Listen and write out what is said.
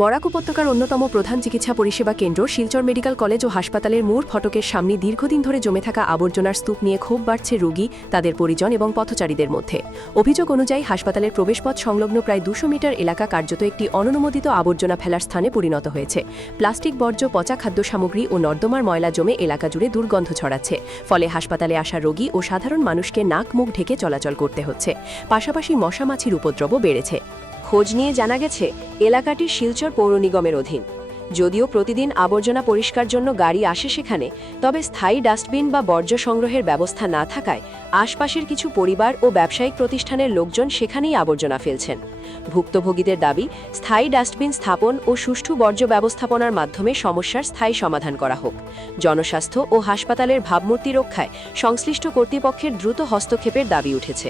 বরাক উপত্যকার অন্যতম প্রধান চিকিৎসা পরিষেবা কেন্দ্র শিলচর মেডিকেল কলেজ ও হাসপাতালের মূল ফটকের সামনে দীর্ঘদিন ধরে জমে থাকা আবর্জনার স্তূপ নিয়ে ক্ষোভ বাড়ছে রোগী, তাদের পরিজন এবং পথচারীদের মধ্যে। অভিযোগ অনুযায়ী হাসপাতালের প্রবেশপথ সংলগ্ন প্রায় 200 মিটার এলাকা কার্যত একটি অননুমোদিত আবর্জনা ফেলার স্থানে পরিণত হয়েছে। প্লাস্টিক বর্জ্য, পচা খাদ্য সামগ্রী ও নর্দমার ময়লা জমে এলাকা জুড়ে দুর্গন্ধ ছড়াচ্ছে। ফলে হাসপাতালে আসা রোগী ও সাধারণ মানুষকে নাক মুখ ঢেকে চলাচল করতে হচ্ছে। পাশাপাশি মশামাছির উপদ্রবও বেড়েছে। খোঁজ নিয়ে জানা গেছে এলাকাটি শিলচর পৌর নিগমের অধীন। যদিও প্রতিদিন আবর্জনা পরিষ্কার জন্য গাড়ি আসে সেখানে, তবে স্থায়ী ডাস্টবিন বা বর্জ্য সংগ্রহের ব্যবস্থা না থাকায় আশপাশের কিছু পরিবার ও ব্যবসায়িক প্রতিষ্ঠানের লোকজন সেখানেই আবর্জনা ফেলছেন। ভুক্তভোগীদের দাবি, স্থায়ী ডাস্টবিন স্থাপন ও সুষ্ঠু বর্জ্য ব্যবস্থাপনার মাধ্যমে সমস্যার স্থায়ী সমাধান করা হোক। জনস্বাস্থ্য ও হাসপাতালের ভাবমূর্তি রক্ষায় সংশ্লিষ্ট কর্তৃপক্ষের দ্রুত হস্তক্ষেপের দাবি উঠেছে।